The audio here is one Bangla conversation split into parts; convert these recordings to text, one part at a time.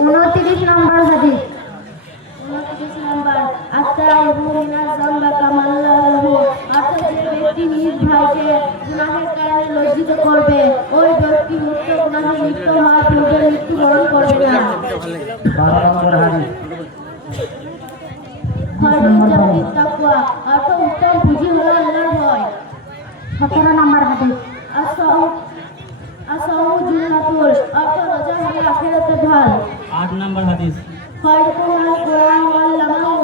উনত্রিশ নম্বর হাদিস উনত্রিশ নম্বর আত্তাইবু মিনাজ যামবা কামাল্লাহু অর্থাৎ যে ব্যক্তি নিজ ভাইকে গুনাহের কারণে লজ্জিত করবে ওই ব্যক্তি মুক্ত মৃত্যুবরণ করবে না সতেরো নম্বর হাদিস আসাউ জুন্নাতুল অর্থ রোজা হলো আখিরাতের ঢাল আট নম্বর হাদিস। আল কোরআন ওয়াল লামাহু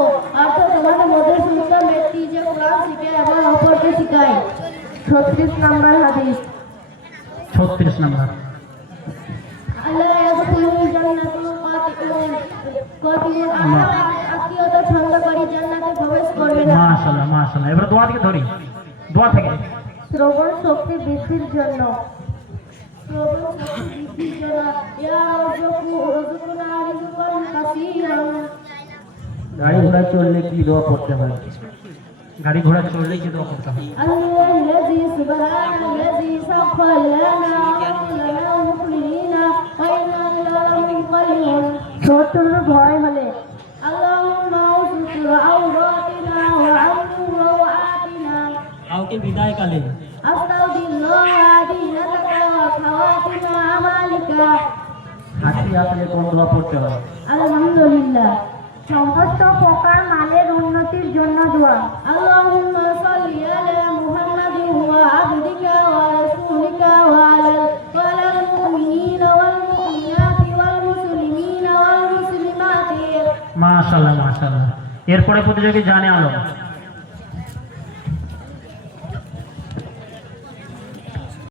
অর্থ তোমাদের মধ্যে সুন্দর ব্যক্তি যে কোরআন শিখে এবং অপরকে শিখায়। ছত্রিশ নম্বর হাদিস। ছত্রিশ নম্বর। আল্লাহ ইয়াদখুলুল জান্নাতুল কাতিউন। কাতিউন আত্মীয়তা ছন্দকারী জান্নাতে প্রবেশ করবে না। মাশাল্লাহ মাশাল্লাহ এবার দোয়া থেকে ধরি। দোয়া থেকে। শ্রবণ শক্তি বৃদ্ধির জন্য। গাড়ি ঘোড়া চললে কি দোয়া করতে হয়? গাড়ি ঘোড়া চললে কি দোয়া করতে হয়? ভয় হলে। থেকে বিদায় কালে আলহামদুলিল্লাহ। সমস্ত প্রকার মালের উন্নতির জন্য দোয়া। আল্লাহুম্মা সাল্লি এরপরে প্রতিযোগী জানে আলো